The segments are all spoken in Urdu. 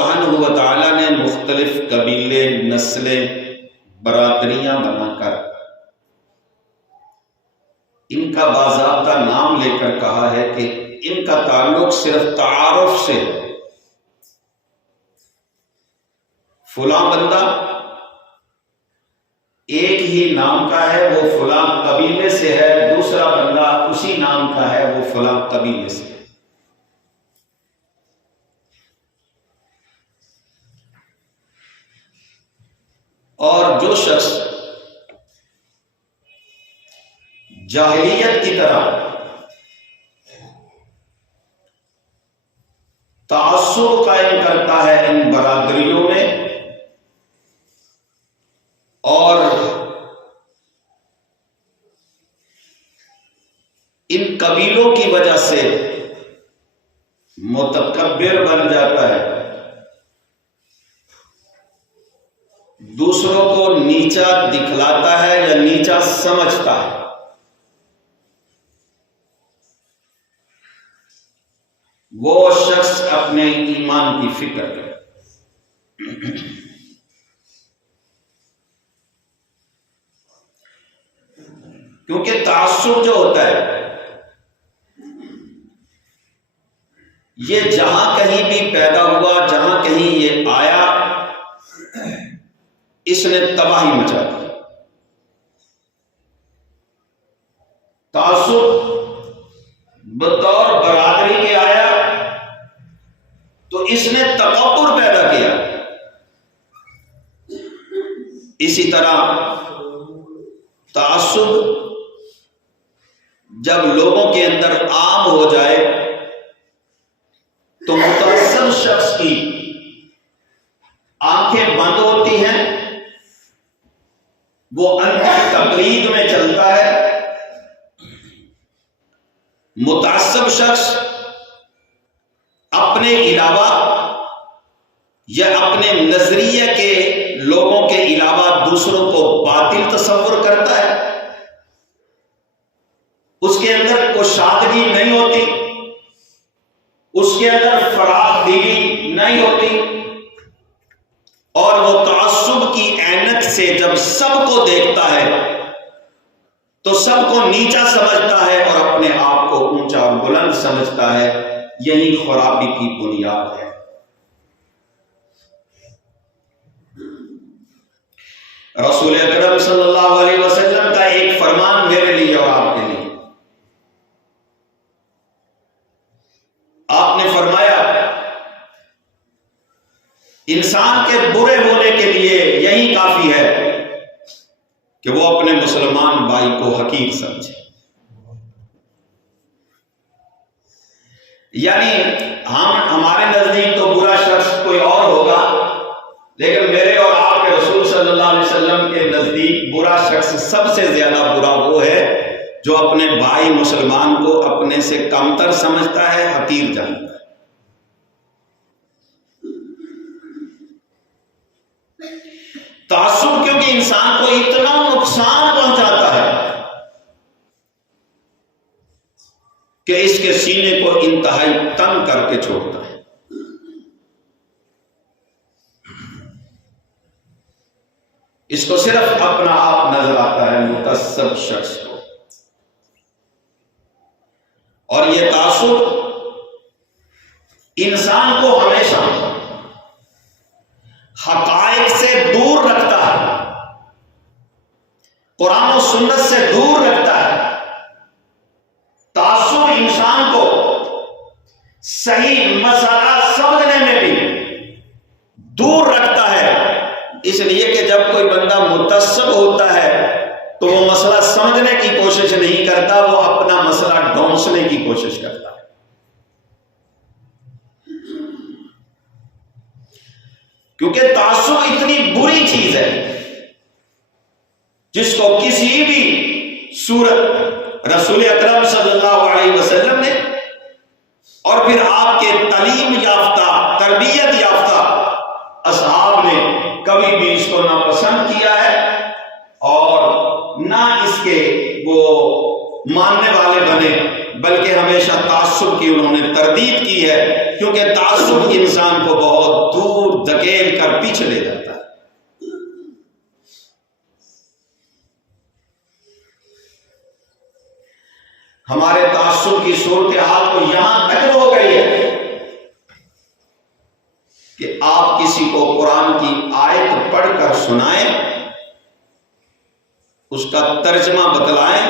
سبحانہ و تعالیٰ نے مختلف قبیلے، نسلیں، برادریاں بنا کر ان کا باضابطہ نام لے کر کہا ہے کہ ان کا تعلق صرف تعارف سے ہے۔ فلاں بندہ ایک ہی نام کا ہے، وہ فلاں قبیلے سے ہے، دوسرا بندہ اسی نام کا ہے، وہ فلاں قبیلے سے ہے۔ اور جو شخص جاہلیت کی طرح تعصب قائم کرتا ہے ان برادریوں میں اور ان قبیلوں کی وجہ سے متکبر بن جاتا ہے، دوسروں کو نیچا دکھلاتا ہے یا نیچا سمجھتا ہے، وہ شخص اپنے ایمان کی فکر کرے۔ کیونکہ تعصب جو ہوتا ہے یہ جہاں کہیں بھی پیدا ہوا، جہاں کہیں یہ آیا، اس نے تباہی مچا دی۔ تعصب بطور برادری کے آیا تو اس نے تکبر پیدا کیا، اسی طرح تعصب جب لوگوں کے اندر عام ہو جائے تو متعصب شخص کی آنکھیں بند ہوتی ہیں، وہ انتھی تقلید میں چلتا ہے۔ متعصب شخص اپنے علاوہ یا اپنے نظریے کے لوگوں کے علاوہ دوسروں کو باطل تصور کرتا ہے، اس کے اندر کشادگی نہیں ہوتی، اس کے اندر فراخ دلی نہیں ہوتی، اور وہ تعصب کی عینت سے جب سب کو دیکھتا ہے تو سب کو نیچا سمجھتا ہے اور اپنے آپ کو اونچا اور بلند سمجھتا ہے۔ یہی خرابی کی بنیاد ہے۔ رسول اکرم صلی اللہ علیہ وسلم کا ایک فرمان میرے لیے اور آپ کے لیے، آپ نے فرمایا انسان کے برے ہونے کے لیے یہی کافی ہے کہ وہ اپنے مسلمان بھائی کو حقیر سمجھے۔ یعنی ہمارے نزدیک تو برا شخص کوئی اور ہوگا، لیکن میرے اور آپ کے رسول صلی اللہ علیہ وسلم کے نزدیک برا شخص سب سے زیادہ برا وہ ہے جو اپنے بھائی مسلمان کو اپنے سے کمتر سمجھتا ہے، حقیر جانتا ہے۔ تعصب کیونکہ انسان کو اتنا نقصان پہنچاتا ہے کہ اس کے سینے کو انتہائی تنگ کر کے چھوڑتا ہے۔ اس کو صرف اپنا آپ نظر آتا ہے متعصب شخص کو، اور یہ تعصب انسان کو ہمیشہ حقائق سے دور رکھتا ہے، قرآن و سنت سے دور رکھتا ہے۔ تعصب انسان کو صحیح مسئلہ سمجھنے میں بھی دور رکھتا ہے، اس لیے کہ جب کوئی بندہ متعصب ہوتا ہے تو وہ مسئلہ سمجھنے کی کوشش نہیں کرتا، وہ اپنا مسئلہ ڈھونسنے کی کوشش کرتا ہے۔ کیونکہ تعصب اتنی بری چیز ہے جس کو کسی بھی صورت رسول اکرم صلی اللہ علیہ وسلم نے اور پھر آپ کے تعلیم یافتہ، تربیت یافتہ اصحاب نے کبھی بھی اس کو ناپسند کیا ہے اور نہ اس کے وہ ماننے والے بنے، بلکہ ہمیشہ تعصب کی انہوں نے تردید کی ہے، کیونکہ تعصب انسان کو بہت دور دھکیل کر پیچھے لے جاتا ہے۔ ہمارے تعصب کی صورتحال تو یہاں تک ہو گئی ہے کہ آپ کسی کو قرآن کی آیت پڑھ کر سنائیں، اس کا ترجمہ بتلائیں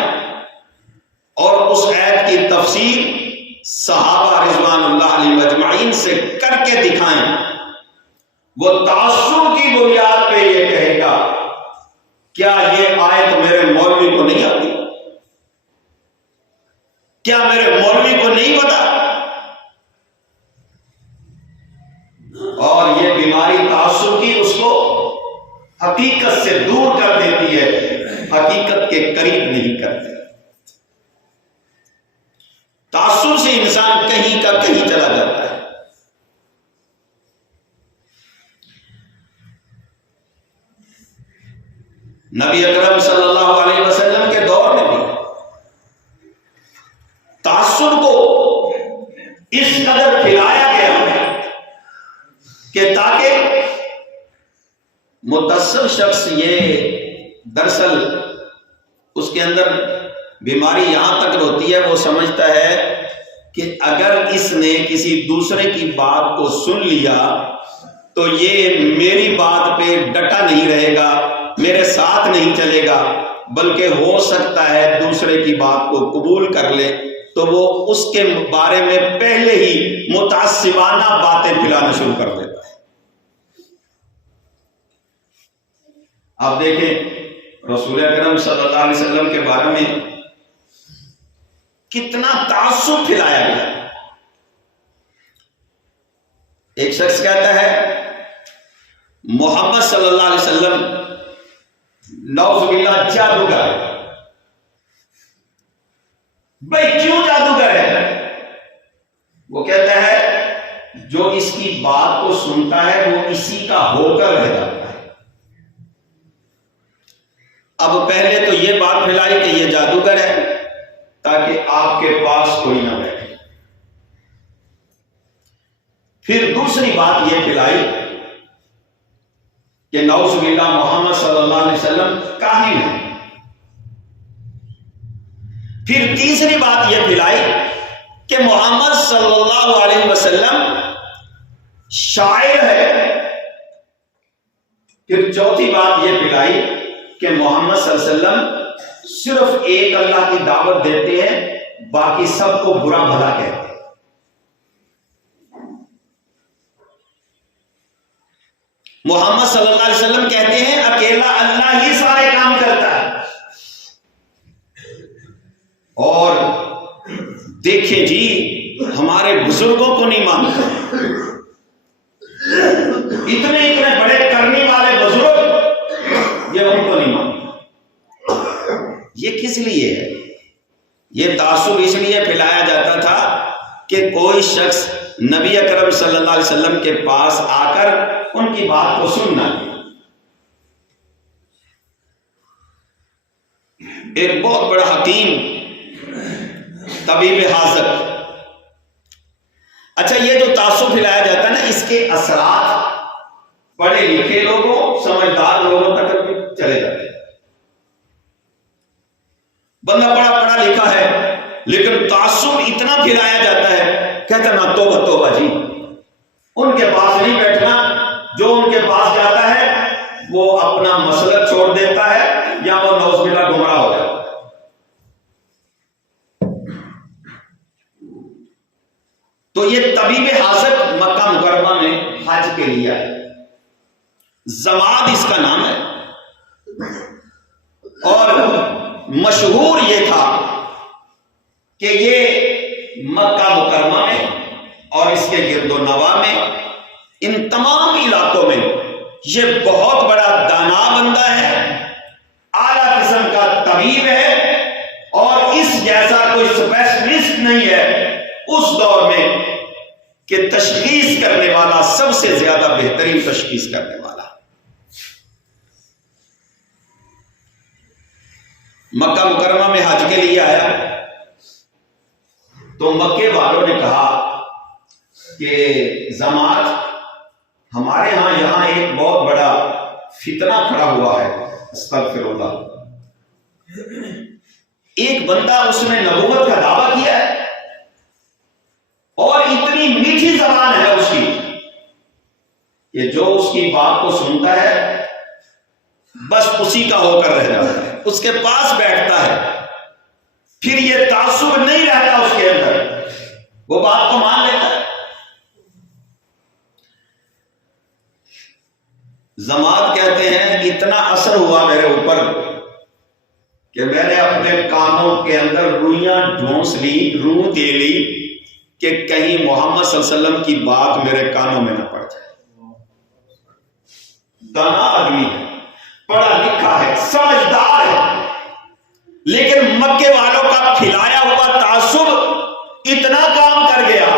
اور اس آیت کی تفسیر صحابہ رضوان اللہ علیہ اجمعین سے کر کے دکھائیں، وہ تعصب کی بنیاد پہ یہ کہے گا کیا یہ آیت میرے مولوی کو نہیں آتی؟ کیا میرے مولوی کو نہیں پتا؟ اور یہ بیماری تعصب کی اس کو حقیقت سے دور کر دیتی ہے، حقیقت کے قریب نہیں کرتی۔ تعصب سے انسان کہیں کا کہیں چلا جاتا ہے۔ نبی اکرم صلی اللہ علیہ وسلم کے دور میں بھی تعصب کو اس قدر پھیلایا گیا کہ تاکہ متعصب شخص یہ دراصل اس کے اندر بیماری یہاں تک ہوتی ہے، وہ سمجھتا ہے کہ اگر اس نے کسی دوسرے کی بات کو سن لیا تو یہ میری بات پہ ڈٹا نہیں رہے گا، میرے ساتھ نہیں چلے گا، بلکہ ہو سکتا ہے دوسرے کی بات کو قبول کر لے، تو وہ اس کے بارے میں پہلے ہی متعصبانہ باتیں پھیلانا شروع کر دیتا ہے۔ آپ دیکھیں رسول اکرم صلی اللہ علیہ وسلم کے بارے میں کتنا تعصب پھیلایا گیا۔ ایک شخص کہتا ہے محمد صلی اللہ علیہ وسلم نعوذ باللہ جادوگر ہے۔ بھائی کیوں جادوگر ہے؟ وہ کہتا ہے جو اس کی بات کو سنتا ہے وہ اسی کا ہو کر رہ جاتا ہے۔ اب پہلے تو یہ بات پھیلائی کہ یہ جادوگر ہے تاکہ آپ کے پاس کوئی نہ بیٹھے، پھر دوسری بات یہ پھیلائی کہ نعوذ باللہ محمد صلی اللہ علیہ وسلم کاہن ہے، پھر تیسری بات یہ پھیلائی کہ محمد صلی اللہ علیہ وسلم شاعر ہے، پھر چوتھی بات یہ پھیلائی کہ محمد صلی اللہ علیہ وسلم صرف ایک اللہ کی دعوت دیتے ہیں، باقی سب کو برا بھلا کہتے ہیں۔ محمد صلی اللہ علیہ وسلم کہتے ہیں اکیلا اللہ ہی سارے کام کرتا ہے، اور دیکھیں جی ہمارے بزرگوں کو نہیں مانتے، اتنے بڑے کرنے والے بزرگ یہ ان کو نہیں مانتے۔ یہ کس لیے ہے؟ یہ تعصب اس لیے پھیلایا جاتا تھا کہ کوئی شخص نبی اکرم صلی اللہ علیہ وسلم کے پاس آ کر ان کی بات کو سننا۔ ایک بہت بڑا حکیم طبیب حاذق، اچھا یہ جو تعصب پھیلایا جاتا ہے نا، اس کے اثرات پڑھے لکھے لوگوں سمجھدار لوگوں تک چلے جاتے ہیں۔ بندہ پڑھا لکھا ہے لیکن تعصب اتنا پھیلایا جاتا ہے، کہتا نا توبہ توبہ جی، ان کے پاس نہیں بیٹھنا، جو ان کے پاس جاتا ہے وہ اپنا مسلک چھوڑ دیتا ہے یا وہ نعوذ باللہ گمراہ ہو جاتا ہے۔ تو یہ طبیب حاذق مکہ مکرمہ میں حج کے لیے آئے، زماد اس کا نام ہے، اور مشہور یہ تھا کہ یہ مکہ مکرمہ میں اور اس کے گرد و نواح میں، ان تمام علاقوں میں یہ بہت بڑا دانا بندہ ہے، اعلیٰ قسم کا طبیب ہے، اور اس جیسا کوئی اسپیشلسٹ نہیں ہے اس دور میں کہ تشخیص کرنے والا، سب سے زیادہ بہترین تشخیص کرنے والا۔ مکہ مکرمہ میں حج کے لیے آیا تو مکے والوں نے کہا کہ زماد ہمارے ہاں یہاں ایک بہت بڑا فتنہ کھڑا ہوا ہے، استغفر اللہ۔ ایک بندہ اس نے نبوت کا دعویٰ کیا ہے اور اتنی میٹھی زبان ہے اس کی کہ جو اس کی بات کو سنتا ہے بس اسی کا ہو کر رہ جاتا ہے، اس کے پاس بیٹھتا ہے، پھر یہ تعصب نہیں رہتا اس کے اندر، وہ بات کو مان لیتا ہے۔ زماد کہتے ہیں اتنا اثر ہوا میرے اوپر کہ میں نے اپنے کانوں کے اندر روئیاں ڈھونس لی، روح دے لی کہ کہیں محمد صلی اللہ علیہ وسلم کی بات میرے کانوں میں نہ پڑ جائے۔ دانا آدمی ہے، پڑھا لکھا ہے، سمجھدار ہے، لیکن مکے والوں کا پھیلایا ہوا تعصب اتنا کام کر گیا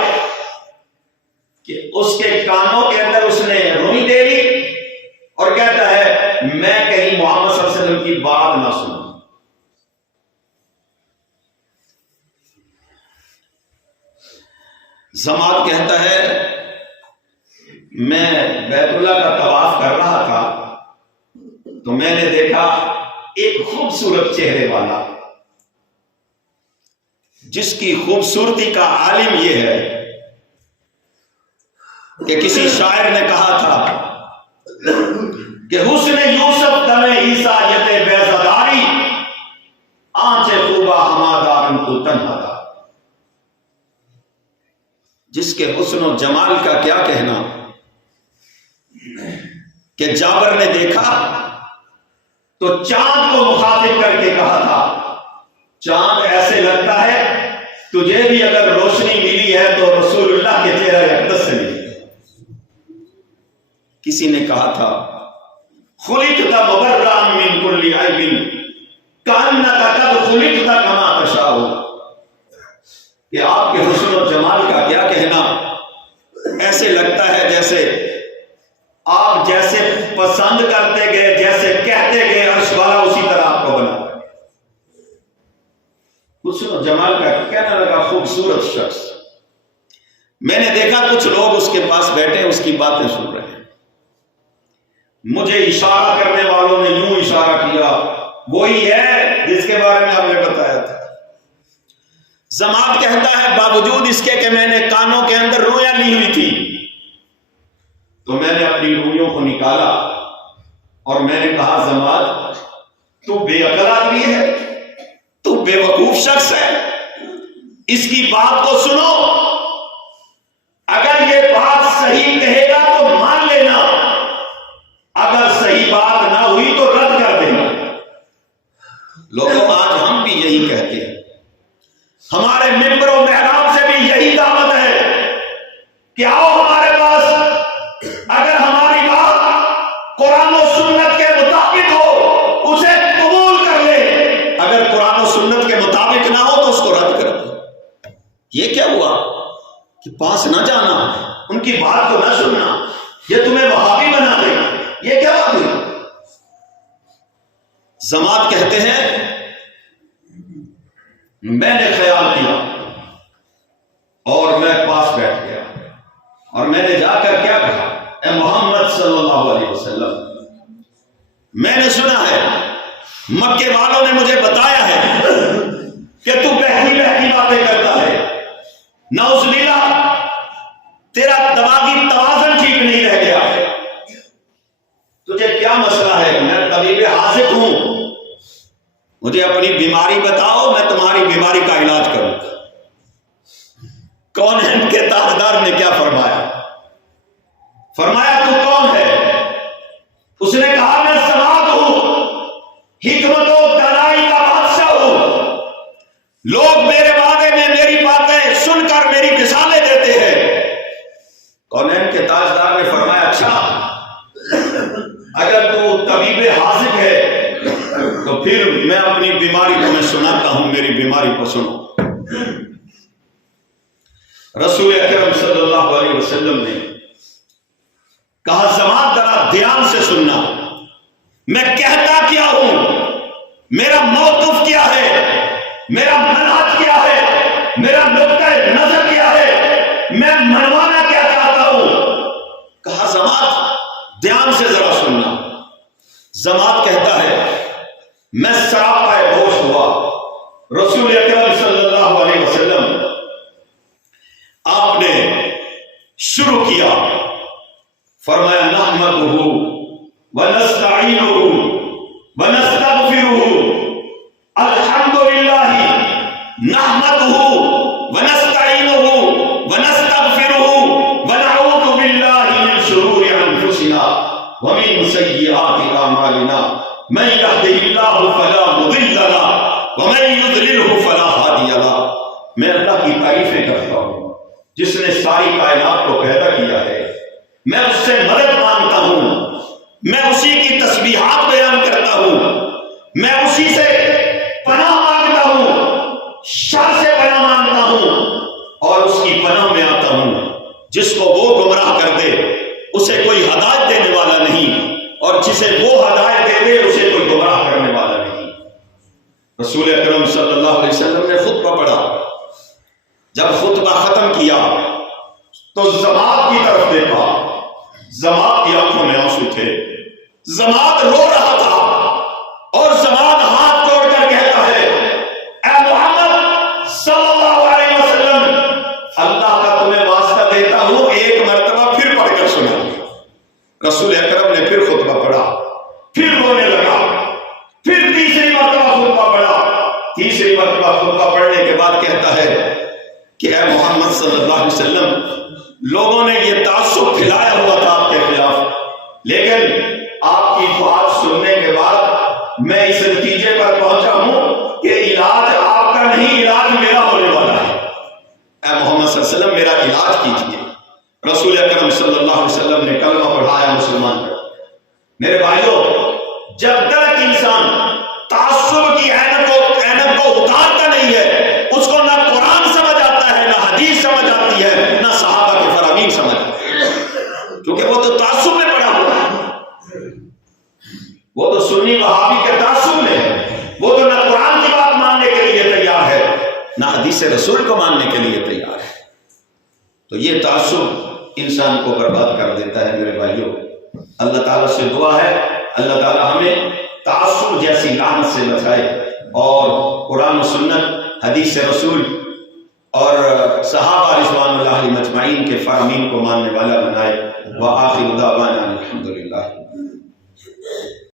کہ اس کے کانوں کے اندر اس نے روئی دے لی اور کہتا ہے میں کہیں محمد صلی اللہ علیہ وسلم کی بات نہ سنوں۔ زماد کہتا ہے میں بیت اللہ کا طواف کر رہا تھا تو میں نے دیکھا ایک خوبصورت چہرے والا، جس کی خوبصورتی کا عالم یہ ہے کہ کسی شاعر نے کہا تھا کہ حسن یوسف دم عیسیٰ یت بیزداری آنچ خوبا ہمادار تو تنہا دا۔ جس کے حسن و جمال کا کیا کہنا کہ جابر نے دیکھا تو چاند کو مخاطب کر کے کہا تھا چاند ایسے لگتا ہے تجھے بھی اگر روشنی ملی ہے تو رسول اللہ کے چہرہ اقدس سے ملی۔ کسی نے کہا تھا خلقت مبرأ من کل عیب کأنک قد خلقت کما تشاء، کہ آپ کے حسن و جمال کا کیا کہنا، ایسے لگتا ہے جیسے آپ جیسے پسند کرتے گئے، جیسے کہتے گئے عرش والا اسی طرح آپ کو بنا۔ حسن و جمال کا کہنا لگا خوبصورت شخص۔ میں نے دیکھا کچھ لوگ اس کے پاس بیٹھے اس کی باتیں سن رہے ہیں، مجھے اشارہ کرنے والوں نے یوں اشارہ کیا وہی ہے جس کے بارے میں آپ نے بتایا تھا۔ زماد کہتا ہے باوجود اس کے کہ میں نے کانوں کے اندر رویاں لی ہوئی تھی تو میں نے اپنی رویوں کو نکالا اور میں نے کہا زماد تو بے عقل آدمی ہے، تو بے وقوف شخص ہے، اس کی بات کو سنو، اگر یہ بات صحیح کہے گا تو مان لینا، اگر صحیح بات نہ ہوئی تو رد کر دینا۔ لوگوں آج ہم بھی یہی کہتے ہیں، ہمارے ممبر و محراب سے بھی یہی دعوت ہے کہ آؤ ہمارے پاس، اگر ہماری بات قرآن و سنت کے مطابق ہو اسے قبول کر لے، اگر قرآن و سنت کے مطابق نہ ہو تو اس کو رد کر دو۔ یہ کیا ہوا کہ پاس نہ جانا، ان کی بات کو نہ سننا، یہ تمہیں وہابی بنا دے گا، یہ کیا بات ہے؟ زماد کہتے ہیں میں نے خیال کیا اور میں پاس بیٹھ گیا اور میں نے جا کر کیا کہا، اے محمد صلی اللہ علیہ وسلم، میں نے سنا ہے مکے والوں نے مجھے بتایا ہے کہ تو بہتی بہتی باتیں کرتا ہے، نعوذ باللہ تیرا دماغی توازن ٹھیک نہیں رہ گیا ہے، تجھے کیا مسئلہ ہے؟ میں طبیب حاذق ہوں، مجھے اپنی بیماری بتاؤ، میں تمہاری بیماری کا علاج کروں۔ کون ہے ان کے تاجدار نے کیا فرمایا؟ فرمایا تو کون ہے؟ اس نے کہا میں سماعت ہوں، حکمت و دانائی کا بادشاہ ہوں، لوگ میرے بارے میں میری باتیں سن کر میری مثالیں دیتے ہیں۔ کونین کے تاجدار نے فرمایا اچھا اگر تو طبیب حاذق ہے تو پھر میں اپنی بیماری کو میں سناتا ہوں، میری بیماری کو سنو۔ رسول اکرم صلی اللہ علیہ وسلم نے کہا زماد ذرا دھیان سے سننا، میں کہتا کیا ہوں، میرا موقف کیا ہے، میرا منہج کیا ہے، میرا نقطہ نظر کیا ہے، میں منوانا کیا چاہتا ہوں۔ کہا زماد اطمینان سے ذرا سننا. ضماد کہتا ہے میں سراپا ہوش ہوا. رسول اکرم صلی اللہ علیہ وسلم آپ نے شروع کیا، فرمایا نحمدہ ونستعینہ ونستغفرہ، الحمدللہ نحمدہ ونستعینہ ونستغفرہ ونعوذ باللہ من شرور انفسنا ومن سیئات اعمالنا من یہدہ اللہ فلا مضل لہ ومن یضللہ فلا ہادی لہ. میں اللہ کی تعریفیں کرتا ہوں جس نے ساری کائنات کو پیدا کیا ہے. میں اس سے مدد مانگتا ہوں، میں اسی کی تسبیحات بیان کرتا ہوں، میں اسی سے پناہ مانگتا ہوں، شر سے پناہ مانگتا ہوں اور اس کی پناہ میں آتا ہوں. جس کو وہ گمراہ کر دے اسے کوئی ہدایت دینے والا نہیں، اور جسے وہ ہدایت دے دے اسے کوئی گمراہ کرنے والا نہیں. رسول اکرم صلی اللہ علیہ وسلم نے خطبہ پڑھا. جب خطبہ ختم کیا تو ضماد کی طرف دیکھا. ضماد کی آنکھوں میں آنسو تھے. ضماد رو رہا تھا اور ضماد ہاتھ جوڑ کر کہتا ہے اے محمد صلی اللہ علیہ وسلم، اللہ کا تمہیں واسطہ دیتا ہوں ایک مرتبہ پھر پڑھ کر سنا. رسول اکرم نے پھر خطبہ پڑھا، پھر رونے لگا، پھر تیسری مرتبہ خطبہ پڑھا. تیسری مرتبہ خطبہ پڑھنے کے بعد کہتا ہے کہ اے محمد صلی اللہ علیہ وسلم، لوگوں نے یہ تعصب پھیلایا ہوا تھا آپ کے خلاف، لیکن آپ کی بات سننے کے بعد میں اس نتیجے پر پہنچا ہوں کہ علاج آپ کا نہیں، علاج میرا ہونے والا ہے. اے محمد صلی اللہ علیہ وسلم میرا علاج کیجیے. رسول اکرم صلی اللہ علیہ وسلم نے کلمہ پڑھایا، مسلمان کر. میرے بھائیوں، جب تک انسان تعصب کی اینت کو اتارتا نہیں ہے، اس کو نہ قرآن سمجھ آتا ہے، نہ حدیث سمجھ آتی ہے، نہ صحابہ کے فرامین سمجھ آتے ہیں، کیونکہ وہ تو تعصب میں پڑا ہوا ہے. وہ تو سنی وہابی کے تعصب میں ہے. وہ تو نہ قرآن کی بات ماننے کے لیے تیار ہے، نہ حدیث رسول کو ماننے کے لیے تیار ہے. تو یہ تعصب انسان کو برباد کر دیتا ہے. میرے بھائیوں، اللہ تعالیٰ سے دعا ہے اللہ تعالیٰ ہمیں تعصب جیسی لعنت سے بچائے اور قرآن و سنت، حدیث رسول اور صحابہ رضوان اللہ علیہم اجمعین کے فرامین کو ماننے والا بنائے. وآخر دعوانا الحمدللہ.